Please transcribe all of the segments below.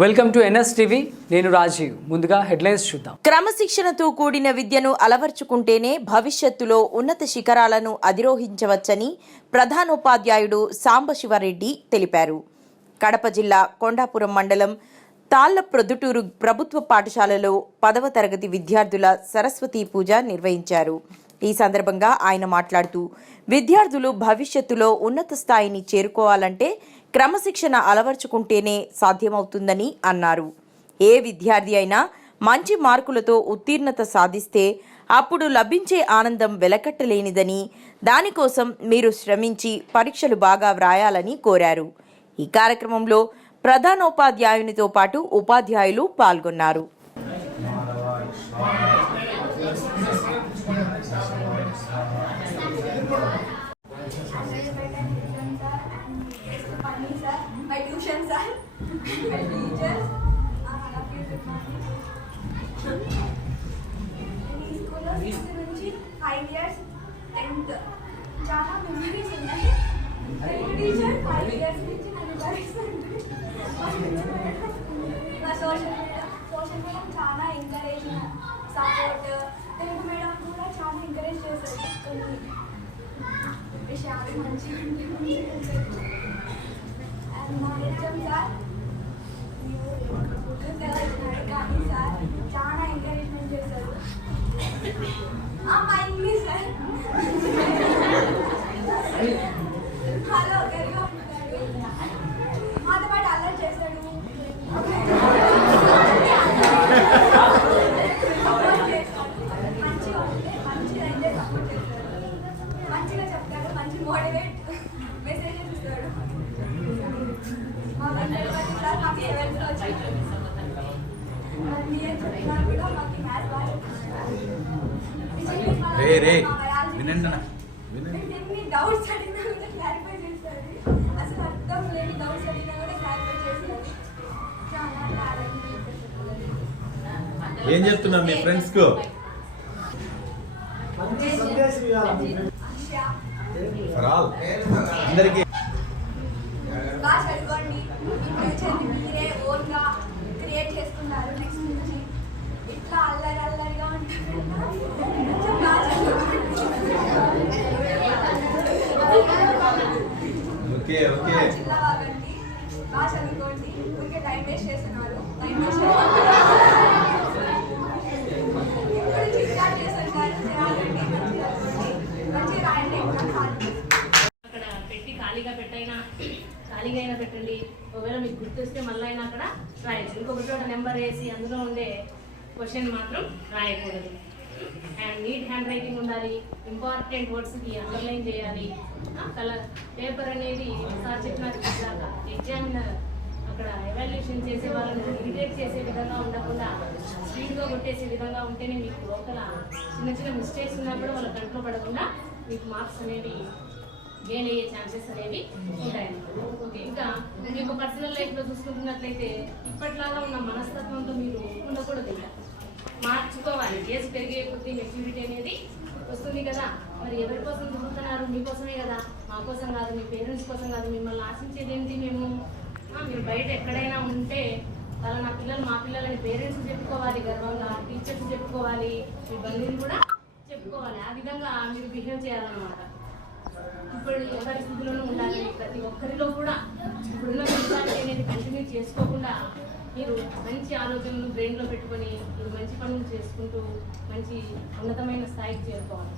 Welcome to NS TV నేను రాజీవ్. ముందుగా headlines చూద్దాం. క్రమశిక్షణతో కూడిన విద్యను అలవర్చుకుంటేనే భవిష్యత్తులో ఉన్నత శిఖరాలను అధిరోహించవచ్చని ప్రధానోపాధ్యాయుడు సాంబశివరెడ్డి తెలిపారు. కడప జిల్లా కొండాపురం మండలం తాళ్ళ ప్రొద్దుటూరు ప్రభుత్వ పాఠశాలలో పదవ తరగతి విద్యార్థుల సరస్వతి పూజ నిర్వహించారు. ఈ సందర్భంగా ఆయన మాట్లాడుతూ విద్యార్థులు భవిష్యత్తులో ఉన్నత స్థాయిని చేరుకోవాలంటే క్రమశిక్షణ అలవర్చుకుంటేనే సాధ్యమవుతుందని అన్నారు. ఏ విద్యార్థి అయినా మంచి మార్కులతో ఉత్తీర్ణత సాధిస్తే అప్పుడు లభించే ఆనందం వెలకట్టలేనిదని దానికోసం మీరు శ్రమించి పరీక్షలు బాగా వ్రాయాలని కోరారు. ఈ కార్యక్రమంలో ప్రధానోపాధ్యాయునితో పాటు ఉపాధ్యాయులు పాల్గొన్నారు. sir, my tuition sir, my teachers. Ah, love you, good morning. ఈ స్కూల్లో సిక్స్త్ నుంచి ఫైవ్ ఇయర్స్ టెన్త్ చాలా మెమరీస్ ఉన్నాయి తెలుగు టీచర్ ఫైవ్ ఇయర్స్ నుంచి నన్ను భరిస్తుంది మా సోషల్ మీడియా సోషల్ మీడియా చాలా ఎంకరేజ్ సపోర్ట్ తెలుగు మేడం కూడా చాలా ఎంకరేజ్ చేశారు కొన్ని విషయాలు మంచిగా ఉంటే మా కానీ సార్ చాలా చేశారు సార్ హలో మాతో పాటు అల్లరి చేశాడు సపోర్ట్ చేస్తాడు మంచిగా ఉంటే మంచిగా అయితే సపోర్ట్ చేస్తాడు మంచిగా చెప్తాడు మంచి మోటివేట్ మెసేజెస్ ఇస్తాడు మా వెంకటపతి సార్ మాకు సెవెంత్లో వచ్చాడు మీరు చెప్పినా కూడా మాకు మ్యాథ్స్ బాగా చెప్తున్నారు. విజయ్ కుమార్ రే రే మా biology వినండి. అన్న. teacher. వినండి మేము ఎన్ని డౌట్స్ అడిగినా కూడా క్లారిఫై చేస్తారు అసలు అర్థం లేని డౌట్స్ అడిగినా కూడా క్లారిఫై చేస్తారు చాలా టాలెంట్ ఏం చెప్తున్నారు మీ ఫ్రెండ్స్కు అందరికి బాగా చదువుకోండి మీ ఫ్యూచర్ని మీరే ఓన్గా క్రియేట్ చేసుకున్నారు నెక్స్ట్ నుంచి ఇట్లా అల్లరి అల్లరిగా ఉంటారు కొంచెం బాగా చదువుకోండి ఓకే ఓకే. బాగా చదువుకోండి ఊరికే టైం వేస్ట్ చేస్తున్నారు టైం వేస్ట్ అక్కడ పెట్టి ఖాళీగా పెట్టైనా ఖాళీగా అయినా పెట్టండి. ఒకవేళ మీకు గుర్తొస్తే మళ్ళీ అయినా అక్కడ రాయొచ్చు ఇంకొక చోట నెంబర్ వేసి అందులో ఉండే క్వశ్చన్ మాత్రం రాయకూడదు. అండ్ నీట్ హ్యాండ్ రైటింగ్ ఉండాలి. ఇంపార్టెంట్ వర్డ్స్కి అండర్లైన్ చేయాలి. కలర్ పేపర్ అనేది సార్ చెప్పినారు ఇందాక ఎగ్జామినర్ అక్కడ ఎవాల్యుయేషన్ చేసే వాళ్ళని ఇరిటేట్ చేసే విధంగా ఉండకుండా స్పీడ్గా కొట్టేసే విధంగా ఉంటేనే మీకు లోపల చిన్న చిన్న మిస్టేక్స్ ఉన్నా కూడా వాళ్ళ కంట్లో పడకుండా మీకు మార్క్స్ అనేవి గెయిన్ అయ్యే ఛాన్సెస్ అనేవి ఉంటాయి. ఇంకా మీ యొక్క పర్సనల్ లైఫ్లో చూసుకుంటున్నట్లయితే ఇప్పట్లాగా ఉన్న మనస్తత్వంతో మీరు ఉండకూడదు ఇంకా. మార్చుకోవాలి. ఏజ్ పెరిగే కొద్దీ మెచ్యూరిటీ అనేది వస్తుంది కదా. మరి ఎవరి కోసం చూస్తున్నారు మీకోసమే కదా. మా కోసం కాదు మీ పేరెంట్స్ కోసం కాదు. మిమ్మల్ని ఆశించేది ఏంటి మేము? మీరు బయట ఎక్కడైనా ఉంటే అలా నా పిల్లలు మా పిల్లలని పేరెంట్స్ చెప్పుకోవాలి గర్వంగా టీచర్స్ చెప్పుకోవాలి మీ బంధువులు కూడా చెప్పుకోవాలి. ఆ విధంగా మీరు బిహేవ్ చేయాలన్నమాట. ఇప్పుడు ఎవరి పరిస్థితుల్లోనూ ఉండాలి. ప్రతి ఒక్కరిలో కూడా ఇప్పుడున్న మెంటాలిటీ అనేది కంటిన్యూ చేసుకోకుండా మీరు మంచి ఆలోచనలు బ్రెయిన్లో పెట్టుకొని మీరు మంచి పనులు చేసుకుంటూ మంచి ఉన్నతమైన స్థాయికి చేరుకోవాలి.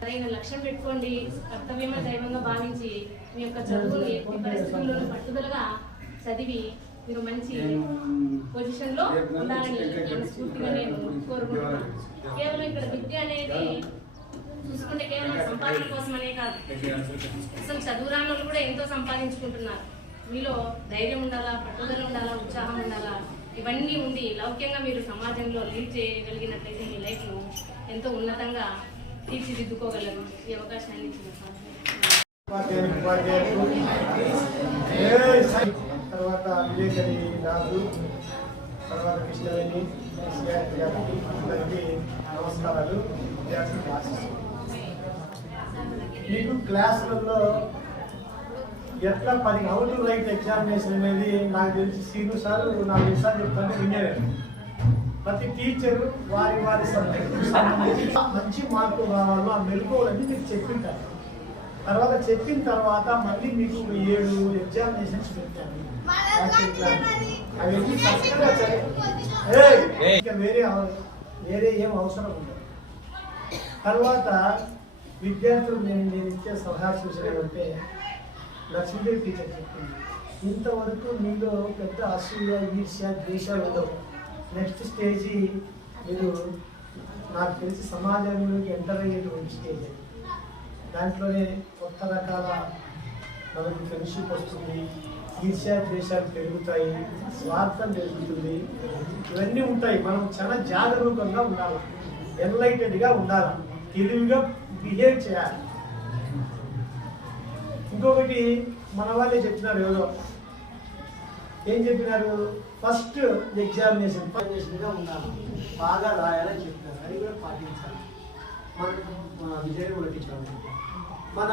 సరైన లక్ష్యం పెట్టుకోండి. కర్తవ్యమే దైవంగా భావించి మీ యొక్క చదువును ఎట్టి పరిస్థితుల్లోనూ పట్టుదలగా చదివి మీరు మంచి పొజిషన్లో ఉండాలని స్ఫూర్తిగా నేను కోరుకుంటున్నాను. కేవలం ఇక్కడ విద్య అనేది చూసుకుంటే కేవలం సంపాదన కోసమనే కాదు. అసలు చదువురాని వాళ్ళు కూడా ఎంతో సంపాదించుకుంటున్నారు. మీలో ధైర్యం ఉండాలా? పట్టుదల ఉండాలా? ఉత్సాహం ఉండాలా? ఇవన్నీ ఉండి లౌక్యంగా మీరు సమాజంలో లీడ్ చేయగలిగినట్లయితే మీ లైఫ్ను ఎంతో ఉన్నతంగా తీర్చిదిద్దుకోగలరు. ఈ అవకాశాన్ని ఇచ్చిన తర్వాత విలేకరి రాజు తర్వాత కృష్ణవేణి గారికి అందరికీ నమస్కారాలు. విద్యార్థులకు ఆశిస్తున్నాను మీకు క్లాసులలో ఎట్లా పది హౌ టు రైట్ ఎగ్జామినేషన్ అనేది నాకు తెలిసి సీను సార్ నాకు సార్ చెప్తాను వినేది ప్రతి టీచరు వారి వారి సబ్జెక్టు సంబంధించి మంచి మార్కులు రావాలో ఆ మెలకువలన్నీ మీకు చెప్పింటారు తర్వాత. చెప్పిన తర్వాత మళ్ళీ మీకు ఏడు ఎగ్జామినేషన్స్ పెట్టాను అవన్నీ చదివి-! ఇంకా వేరే వేరే ఏం అవసరం ఉండదు. తర్వాత విద్యార్థులు నేను నేను ఇచ్చే సలహా సూచన అంటే లక్ష్మీదేవి టీచర్ చెప్పింది. ఇంతవరకు మీలో పెద్ద అసూయ ఈర్ష్య ద్వేషాలు ఉండవు. నెక్స్ట్ స్టేజి మీరు నాకు తెలిసి సమాజంలోకి ఎంటర్ అయ్యేటువంటి స్టేజ్ అది. దాంట్లోనే కొత్త రకాల మనకి ఫ్రెండ్షిప్ వస్తుంది ఈర్ష్యా ద్వేషాలు పెరుగుతాయి స్వార్థం పెరుగుతుంది. ఇవన్నీ ఉంటాయి. మనం చాలా జాగరూకంగా ఉండాలి. ఎన్లైటెడ్గా ఉండాలి. తెలివిగా బిహేవ్ చేయాలి. ఇంకొకటి మన వాళ్ళే చెప్తున్నారు ఎవరో. ఏం చెప్పినారు? First examination. ఎగ్జామినేషన్గా ఉన్నాను. బాగా రాయాలని చెప్పినారు. అది కూడా పాటించాలి. మన విజయ్ విజయవాడ మన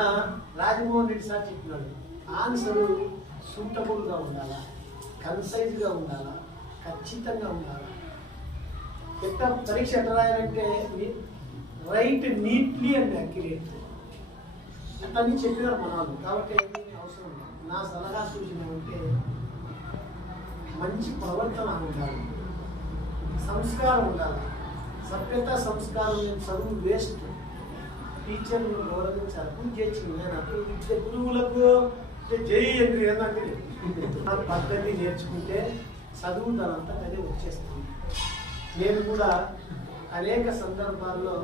రాజమోహన్ రెడ్డి సార్ చెప్పినాడు. ఆన్సర్ సూటబుల్గా ఉండాలా? కన్సైజ్గా ఉండాలా? ఖచ్చితంగా ఉండాలా? ఎట్లా పరీక్ష ఎట్లా రాయాలంటే రైట్ నీట్లీ అండ్ అక్యురేట్ అతన్ని చెప్పినారు మన కాబట్టి అవసరం నా సలహా సూచన ఉంటే మంచి ప్రవర్తన ఉండాలి సంస్కారం ఉండాలి. సభ్యత సంస్కారం నేను చదువు వేస్ట్ టీచర్లు గౌరవించాలి. పూజ చేసింది నేను అప్పుడు ఇచ్చే గురువులకు జై అని ఏంటంటే పద్ధతి నేర్చుకుంటే చదువు దానంతా అదే వచ్చేస్తుంది. నేను కూడా అనేక సందర్భాల్లో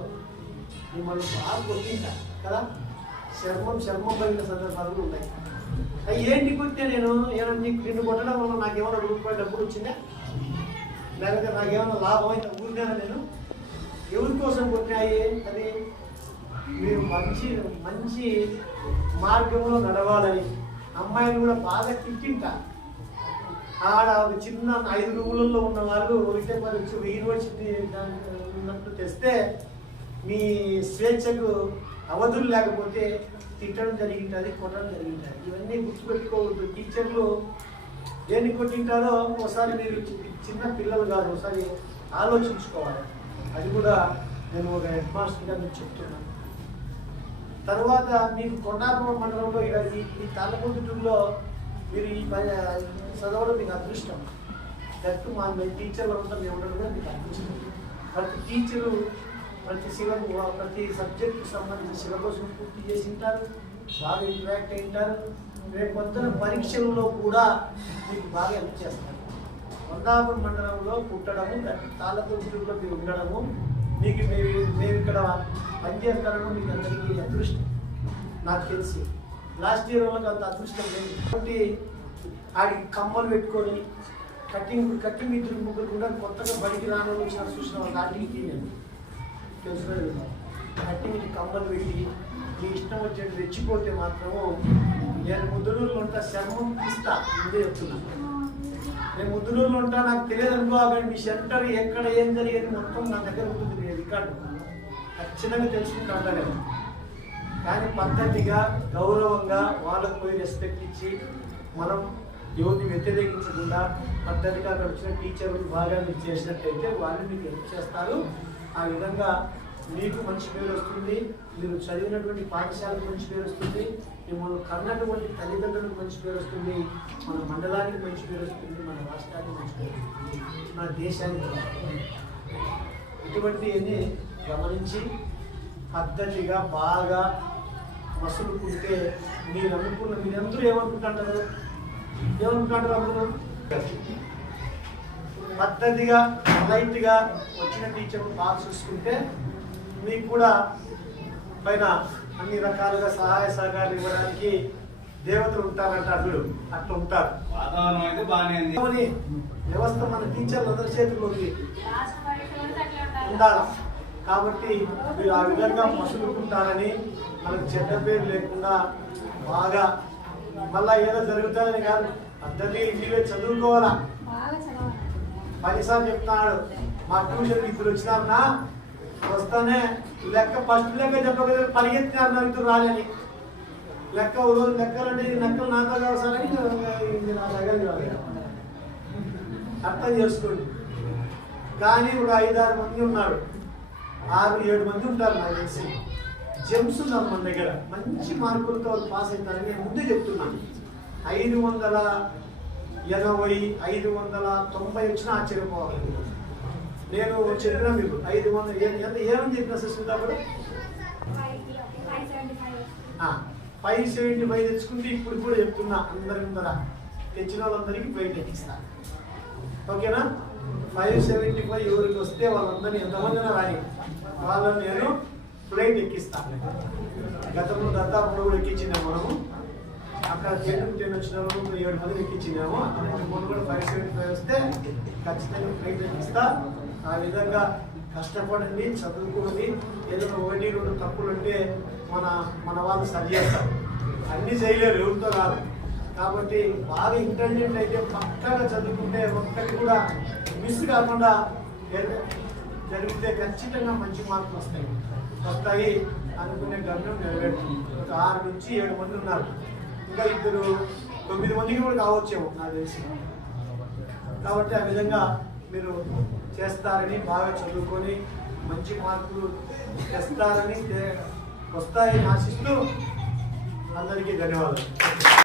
మిమ్మల్ని బాగా కొట్టిందా కదా? శర్మం శర్మం పడిన సందర్భాలు ఉన్నాయి అవి ఏంటి కొట్టే నేను? ఏమన్నా నీకు నిన్ను కొట్టడం వల్ల నాకేమైనా రూపాయలు డబ్బులు వచ్చిందా? లేకపోతే నాకేమైనా లాభం అయితే ఊరినా నేను? ఎవరి కోసం కొట్టాయి? అది మీరు మంచి మంచి మార్గంలో నడవాలని. అమ్మాయిలు కూడా బాగా తిట్టింటా. ఆడ ఒక చిన్న ఐదు రూములలో ఉన్న వాళ్ళు ఒకటే మరి వచ్చి యూనివర్సిటీ ఉన్నట్టు తెస్తే మీ స్వేచ్ఛకు అవధులు లేకపోతే తిట్టడం జరిగింటుంది కొట్టడం జరిగింటుంది. ఇవన్నీ గుర్తుపెట్టుకోవద్దు. టీచర్లు దేన్ని కొట్టింటారో ఒకసారి మీరు చిన్న పిల్లలు కాదు ఒకసారి ఆలోచించుకోవాలి. అది కూడా నేను ఒక హెడ్ మాస్టర్గా మీకు చెప్తున్నాను. తర్వాత మీకు కొండాపురం మండలంలో ఇక్కడ ఈ ఈ తాళ్ళపొద్దుటూరులో మీరు ఈ పని చదవడం మీకు అదృష్టం. దట్టు మా మీ టీచర్లు అంతా మేము ఉండడం కూడా మీకు అదృష్టం. ప్రతి టీచరు ప్రతి సిలబ ప్రతి సబ్జెక్ట్కి సంబంధించిన సిలబస్ పూర్తి చేసి ఉంటారు బాగా ఇంట్రాక్ట్ అయింటారు. రేపు పొద్దున పరీక్షల్లో కూడా మీకు బాగా హెల్ప్ చేస్తారు. కొండాపురం మండలంలో పుట్టడము తాళ్ళపొద్దుటూరులో మీరు ఉండడము మీకు మీరు మేము ఇక్కడ పనిచేస్తారని మీకు అందరికీ అదృష్టం. నాకు తెలిసి. లాస్ట్ ఇయర్ వాళ్ళకి అంత అదృష్టం లేదు. కాబట్టి ఆడికి కమ్మలు పెట్టుకొని కటింగ్ కటింగ్ ఇద్దరు ముగ్గురు కూడా కొత్తగా బడికి రాని వాళ్ళు వచ్చిన చూసిన వాళ్ళ ఆటికి తీయండి తెలుసుకోలేదు కటింగ్ కమ్మలు పెట్టి మీ ఇష్టం వచ్చేది రెచ్చిపోతే మాత్రము నేను ముద్దులూరులో ఉంటా శర్మం ఇస్తా ముందే చెప్తున్నాను నేను ముద్దులూరులో ఉంటా నాకు తెలియదు అనుకో మీ సెంటర్ ఎక్కడ ఏం జరిగేది మొత్తం నా దగ్గర ఉంటుంది నేను రికార్డు. ఖచ్చితంగా తెలుసుకుంటా ఉంటా నేను. కానీ పద్ధతిగా గౌరవంగా వాళ్ళకు పోయి రెస్పెక్ట్ ఇచ్చి మనం యువతి వ్యతిరేకించకుండా పద్ధతిగా అక్కడ వచ్చిన టీచర్లు బాగా మీరు చేసినట్టయితే వాళ్ళు మీకు హెల్ప్ చేస్తారు. ఆ విధంగా మీకు మంచి పేరు వస్తుంది మీరు చదివినటువంటి పాఠశాలకు మంచి పేరు వస్తుంది మిమ్మల్ని కన్నటువంటి తల్లిదండ్రులకు మంచి పేరు వస్తుంది మన మండలానికి మంచి పేరు వస్తుంది మన రాష్ట్రానికి మంచి పేరు వస్తుంది మన దేశానికి కూడా. ఇటువంటివన్నీ గమనించి పద్ధతిగా బాగా మసులుకుంటే మీరు అనుకున్న మీరందరూ ఏమనుకుంటుంటారు ఏమనుకుంటారు అందరూ పద్ధతిగా లైట్గా వచ్చిన టీచర్లు బాగా చూసుకుంటే మీకు కూడా పైన అన్ని రకాలుగా సహాయ సహకారాలు ఇవ్వడానికి దేవతలు ఉంటారంట అల్లుడు అట్లా ఉంటారు. వాతావరణం అయితే బాగానే వ్యవస్థ మన టీచర్లు అందరి చేతుల్లో ఉంది. ఉండాలి? కాబట్టి మీరు ఆ విధంగా మసులుకుంటారని మనకు చెడ్డ పేరు లేకుండా బాగా మళ్ళా ఏదో జరుగుతుందని కాదు పద్ధతి నీవే చదువుకోవాలా? పదిసార్లు చెప్తున్నాడు. మా ట్యూషన్ ఇద్దరు వచ్చినారన్నా వస్తానే లెక్క ఫస్ట్ లెక్క చెప్పగలిగితే పరిగెత్తినారు ఇద్దరు రాలని. లెక్క ఓ రోజు లెక్కలు అంటే లెక్కలు నాతో కావాలని నా దగ్గర కాదు అర్థం చేసుకోండి. కానీ ఒక ఐదారు మంది ఉన్నాడు ఆరు ఏడు మంది ఉంటారు నాకు తెలిసి. జెమ్స్ ఉన్నారు మన దగ్గర. మంచి మార్కులతో వాళ్ళు పాస్ అవుతారని నేను ముందే చెప్తున్నాను. ఐదు వందల ఇరవై ఐదు వందల తొంభై వచ్చినా ఆశ్చర్యపోవాలి నేను చెప్పిన మీకు ఐదు వందల ఎంత ఏమని చెప్పిన సిస్టర్ అప్పుడు? ఫైవ్ సెవెంటీ ఫైవ్ తెచ్చుకుంటే ఇప్పుడు కూడా చెప్తున్నా అందరి ముందర. తెచ్చిన వాళ్ళందరికీ బయట ఎక్కిస్తా ఓకేనా? ఫైవ్ సెవెంటీ ఫైవ్ ఎవరికి వస్తే వాళ్ళందరినీ ఎంతమంది రాయి వాళ్ళని నేను ఫ్లైట్ ఎక్కిస్తాను గతంలో దత్తాపురం కూడా ఎక్కించిన మనము. అక్కడ టెన్ టెన్ వచ్చిన వాళ్ళు ఏడు మంది ఎక్కించినాము. అక్కడ కూడా ఫైవ్ సెవెంటీ ఫైవ్ వస్తే ఖచ్చితంగా ఫ్లైట్ ఎక్కిస్తా ఆ విధంగా కష్టపడండి చదువుకోండి ఏదైనా ఒకటి రెండు తప్పులు ఉంటే మన మన వాళ్ళు సరి చేస్తారు. అన్నీ చేయలేరు ఎవరితో కాదు. కాబట్టి బాగా ఇంటెలిజెంట్ అయితే పక్కగా చదువుకుంటే ఒక్కటి కూడా మిస్ కాకుండా జరిగితే ఖచ్చితంగా మంచి మార్కులు వస్తాయి. వస్తాయి అనుకునే గమ్యం నెరవేరుతుంది. ఒక ఆరు నుంచి ఏడు మంది ఉన్నారు. ఇంకా ఇద్దరు తొమ్మిది మందికి కూడా కావచ్చేమో నాకు తెలిసి. కాబట్టి ఆ విధంగా మీరు చేస్తారని బాగా చదువుకొని మంచి మార్కులు తెస్తారని వస్తాయని ఆశిస్తూ అందరికీ ధన్యవాదాలు.